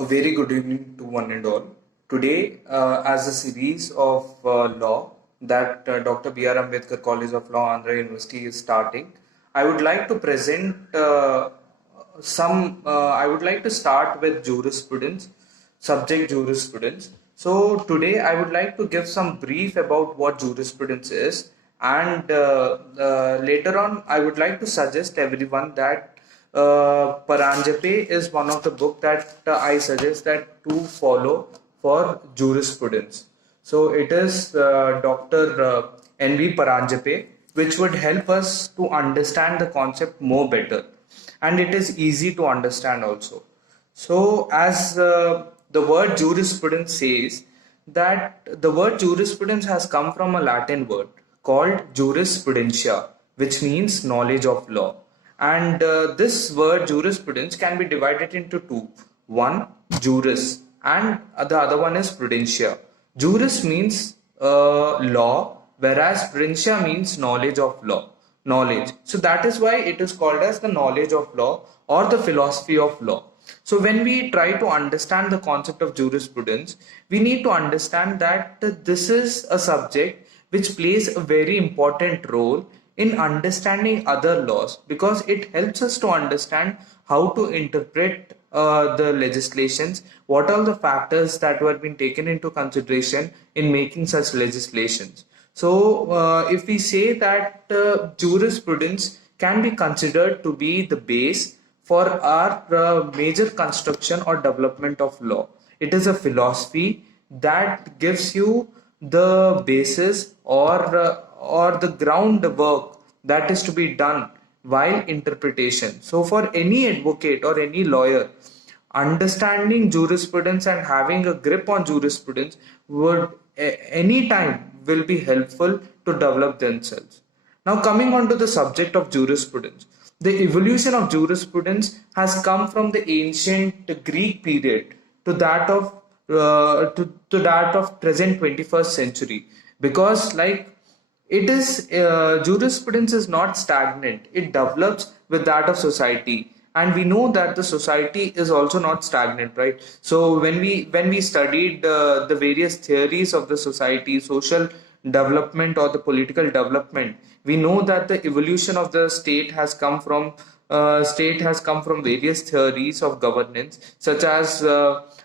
A very good evening to one and all. Today, as a series of law that Dr. B.R. Ambedkar College of Law, Andhra University is starting, I would like to present I would like to start with jurisprudence, subject jurisprudence. So, today I would like to give some brief about what jurisprudence is, and later on, I would like to suggest everyone that Paranjape is one of the book that I suggest that to follow for jurisprudence. So it is Dr. N.V. Paranjape, which would help us to understand the concept more better, and it is easy to understand also. So as the word jurisprudence says, that the word jurisprudence has come from a Latin word called jurisprudentia, which means knowledge of law. And this word jurisprudence can be divided into two. One, juris, and the other one is prudentia. Juris means law, whereas prudentia means knowledge of law. Knowledge. So that is why it is called as the knowledge of law or the philosophy of law. So when we try to understand the concept of jurisprudence, we need to understand that this is a subject which plays a very important role in understanding other laws, because it helps us to understand how to interpret the legislations, what are the factors that were being taken into consideration in making such legislations. So if we say that jurisprudence can be considered to be the base for our major construction or development of law. It is a philosophy that gives you the basis or the groundwork that is to be done while interpretation. So for any advocate or any lawyer, understanding jurisprudence and having a grip on jurisprudence would any time will be helpful to develop themselves. Now, coming on to the subject of jurisprudence, the evolution of jurisprudence has come from the ancient Greek period to that of to that of present 21st century, because like it is jurisprudence is not stagnant, it develops with that of society, and we know that the society is also not stagnant, right? So when we studied the various theories of the society, social development or the political development, we know that the evolution of the state has come from various theories of governance, such as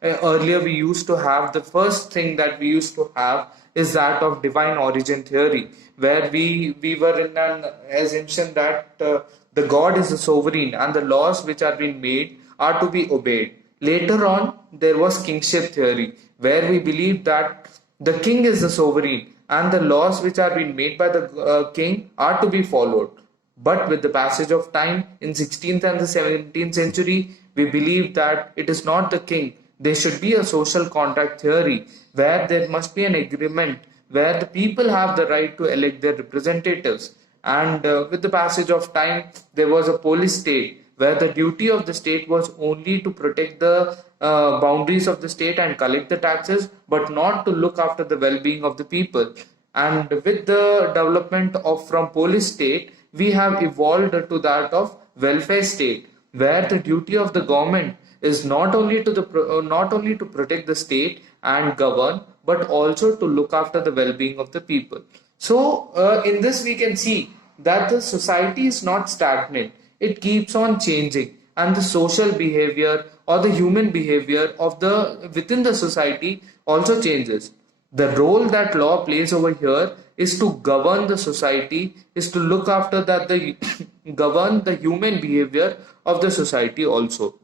earlier we used to have, the first thing that we used to have is that of divine origin theory, where we were in an assumption that the god is the sovereign and the laws which are being made are to be obeyed. Later on, there was kingship theory, where we believe that the king is the sovereign and the laws which are being made by the king are to be followed. But with the passage of time in 16th and the 17th century, we believe that it is not the king. There should be a social contract theory where there must be an agreement where the people have the right to elect their representatives. And with the passage of time, there was a police state where the duty of the state was only to protect the boundaries of the state and collect the taxes, but not to look after the well-being of the people. And with the development of from police state, we have evolved to that of welfare state, where the duty of the government is not only to protect the state and govern, but also to look after the well-being of the people. So in this we can see that the society is not stagnant, it keeps on changing, and the social behavior or the human behavior of the within the society also changes. The role that law plays over here is to govern the society, is to look after that the govern the human behavior of the society also.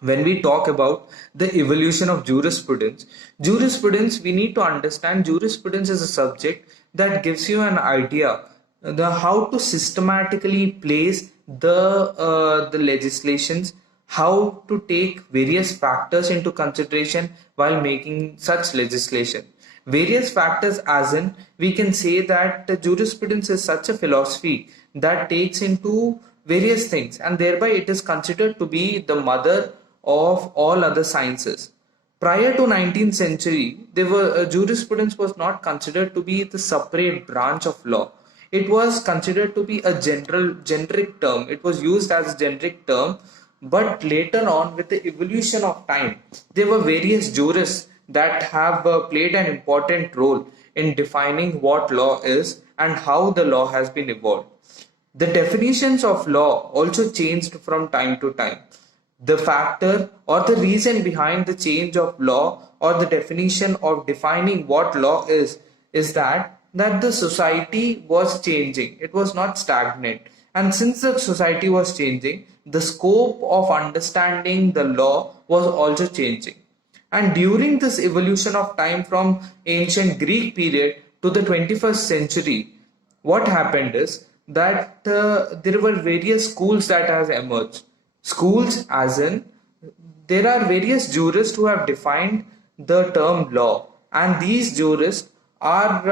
When we talk about the evolution of jurisprudence, we need to understand jurisprudence is a subject that gives you an idea the how to systematically place the legislations, how to take various factors into consideration while making such legislation. Various factors, as in, we can say that the jurisprudence is such a philosophy that takes into various things, and thereby it is considered to be the mother of all other sciences. Prior to 19th century, jurisprudence was not considered to be the separate branch of law. It was considered to be a generic term. It was used as a generic term But later on, with the evolution of time, there were various jurists that have played an important role in defining what law is and how the law has been evolved. The definitions of law also changed from time to time. The factor or the reason behind the change of law or the definition of defining what law is that the society was changing. It was not stagnant. And since the society was changing, the scope of understanding the law was also changing. And during this evolution of time from ancient Greek period to the 21st century, what happened is that there were various schools that has emerged. Schools, as in, there are various jurists who have defined the term law, and these jurists are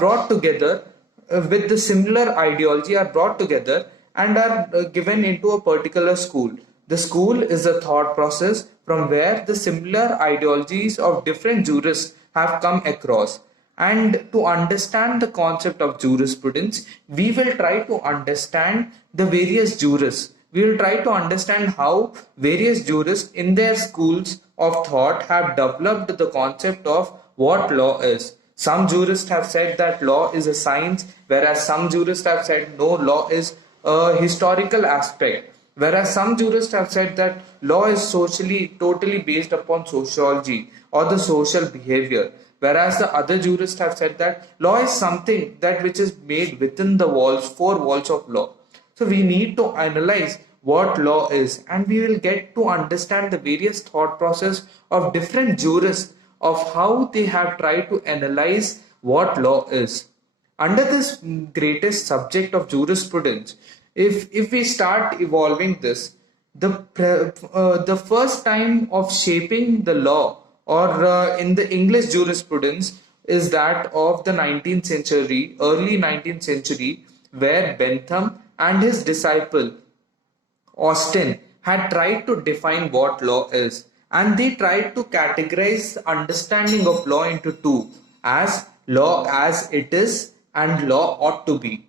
brought together with the similar ideology, are brought together and are given into a particular school. The school is a thought process from where the similar ideologies of different jurists have come across. And to understand the concept of jurisprudence, we will try to understand the various jurists. We will try to understand how various jurists in their schools of thought have developed the concept of what law is. Some jurists have said that law is a science, whereas some jurists have said no, law is a historical aspect. Whereas some jurists have said that law is socially totally based upon sociology or the social behavior. Whereas the other jurists have said that law is something that which is made within the walls, four walls of law. So we need to analyze what law is, and we will get to understand the various thought process of different jurists of how they have tried to analyze what law is. Under this greatest subject of jurisprudence, if we start evolving this, the first time of shaping the law or in the English jurisprudence is that of the 19th century, early 19th century, where Bentham and his disciple Austin had tried to define what law is, and they tried to categorize the understanding of law into two, as law as it is and law ought to be.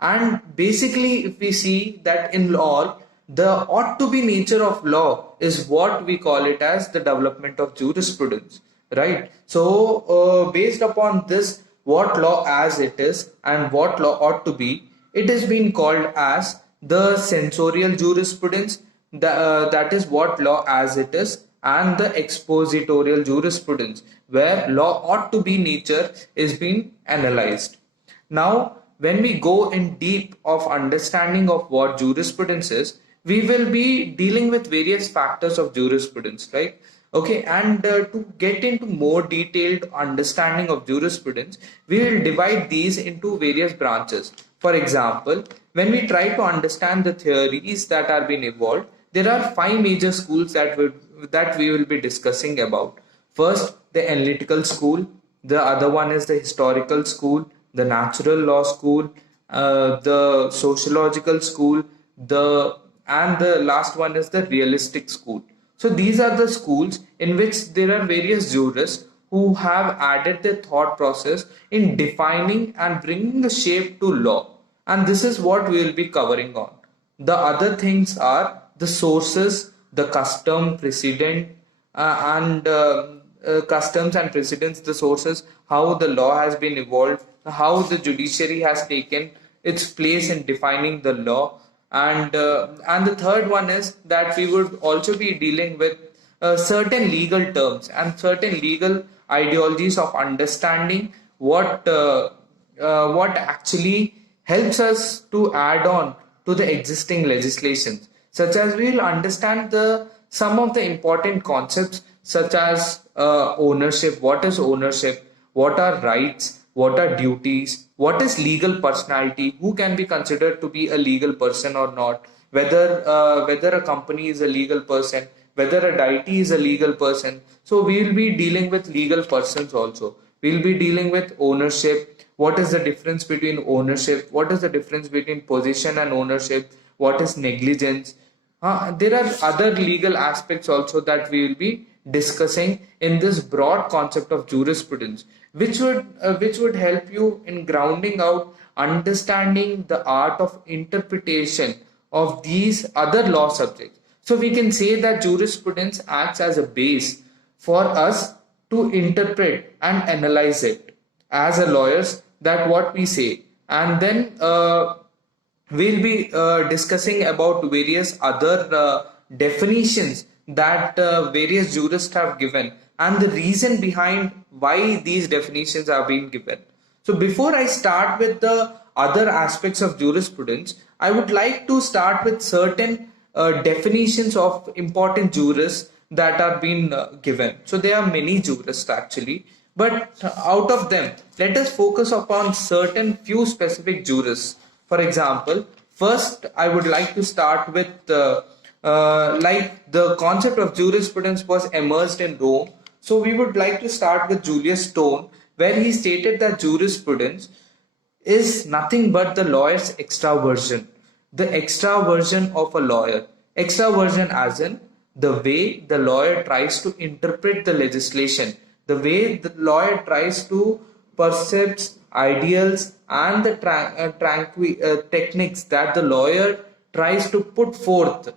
And basically, if we see that in law, the ought to be nature of law is what we call it as the development of jurisprudence, right? So, based upon this, what law as it is and what law ought to be, it has been called as the censorial jurisprudence, that is what law as it is, and the expositorial jurisprudence, where law ought to be nature is being analyzed. Now, when we go in deep of understanding of what jurisprudence is, we will be dealing with various factors of jurisprudence, right? Okay, and to get into more detailed understanding of jurisprudence, we will divide these into various branches. For example, when we try to understand the theories that are being evolved, there are five major schools that we will be discussing about. First, the analytical school. The other one is the historical school, the natural law school, the sociological school, the last one is the realistic school. So these are the schools in which there are various jurists who have added their thought process in defining and bringing a shape to law. And this is what we will be covering on. The other things are the sources, the custom, precedent, and customs and precedents, the sources, how the law has been evolved, how the judiciary has taken its place in defining the law, and the third one is that we would also be dealing with certain legal terms and certain legal ideologies of understanding what actually helps us to add on to the existing legislations, such as we will understand the some of the important concepts such as ownership. What is ownership? What are rights? What are duties? What is legal personality? Who can be considered to be a legal person or not? Whether a company is a legal person, whether a deity is a legal person. So we will be dealing with legal persons also. We will be dealing with ownership. What is the difference between ownership? What is the difference between possession and ownership? What is negligence? There are other legal aspects also that we will be discussing in this broad concept of jurisprudence, which would help you in grounding out understanding the art of interpretation of these other law subjects. So we can say that jurisprudence acts as a base for us to interpret and analyze it as a lawyers, that what we say. And then we'll be discussing about various other definitions that various jurists have given and the reason behind why these definitions are being given. So before I start with the other aspects of jurisprudence, I would like to start with certain definitions of important jurists that are being given. So there are many jurists actually, but out of them, let us focus upon certain few specific jurists. For example, first I would like to start with like the concept of jurisprudence was emerged in Rome. So we would like to start with Julius Stone, where he stated that jurisprudence is nothing but the lawyer's extra version. The extra version of a lawyer. Extra version as in the way the lawyer tries to interpret the legislation, the way the lawyer tries to perceive ideals and the techniques that the lawyer tries to put forth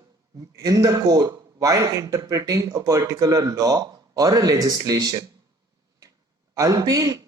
in the court while interpreting a particular law or a legislation. Alpine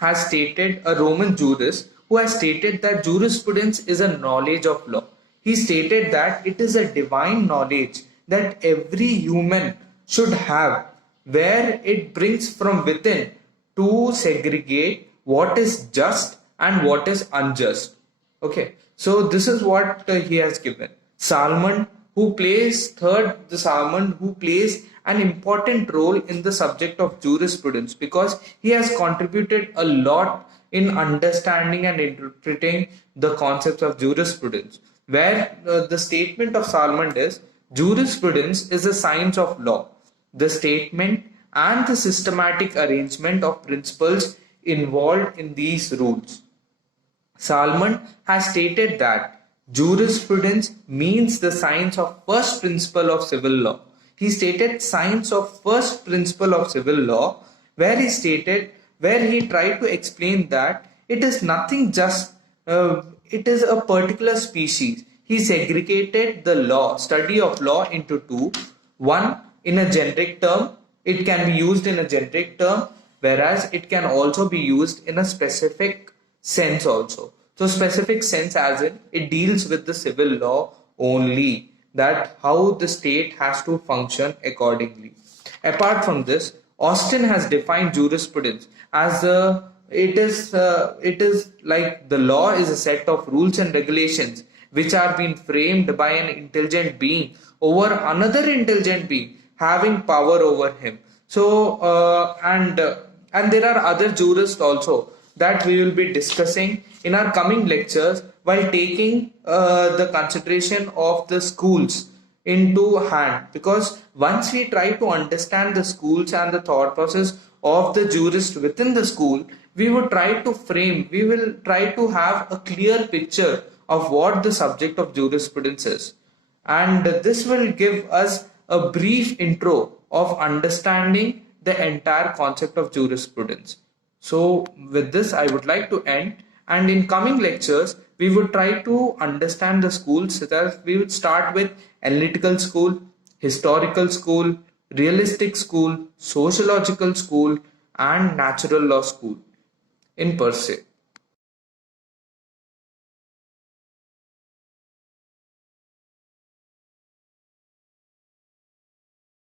has stated, a Roman jurist who has stated that jurisprudence is a knowledge of law. He stated that it is a divine knowledge that every human should have, where it brings from within to segregate what is just and what is unjust. Okay, so this is what he has given. Salmond, who plays an important role in the subject of jurisprudence because he has contributed a lot in understanding and interpreting the concepts of jurisprudence, where the statement of Salmond is jurisprudence is a science of law, the statement and the systematic arrangement of principles involved in these rules. Salmond has stated that jurisprudence means the science of first principle of civil law. He stated science of first principle of civil law, where he tried to explain that it is nothing just, it is a particular species. He segregated the study of law into two. One, in a generic term, it can be used in a generic term, whereas it can also be used in a specific sense also. So specific sense as in it deals with the civil law only, that how the state has to function accordingly. Apart from this, Austin has defined jurisprudence as it is like the law is a set of rules and regulations which are being framed by an intelligent being over another intelligent being having power over him. So and there are other jurists also that we will be discussing in our coming lectures while taking the consideration of the schools into hand, because once we try to understand the schools and the thought process of the jurist within the school, we will try to have a clear picture of what the subject of jurisprudence is, and this will give us a brief intro of understanding the entire concept of jurisprudence. So with this I would like to end, and in coming lectures we would try to understand the schools, such as we would start with analytical school, historical school, realistic school, sociological school and natural law school in per se.